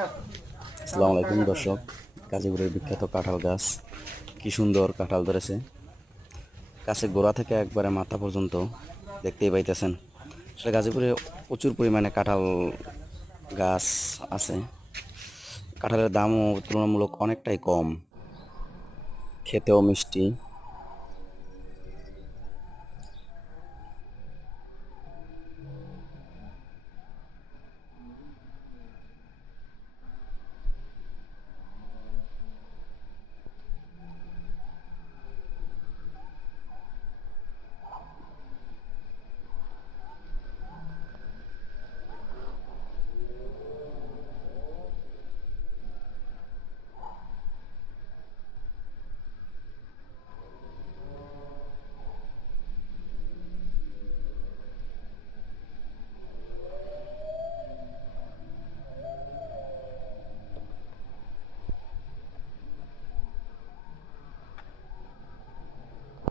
আসসালামু আলাইকুম দর্শক। গাজীপুরের বিখ্যাত কাঁঠাল গাছ, কি সুন্দর কাঁঠাল ধরেছে। গাছের গোড়া থেকে একবারে মাথা পর্যন্ত দেখতেই পাইতেছেন। আসলে গাজীপুরে প্রচুর পরিমাণে কাঁঠাল গাছ আছে। কাঁঠালের দামও তুলনামূলক অনেকটাই কম, খেতেও মিষ্টি।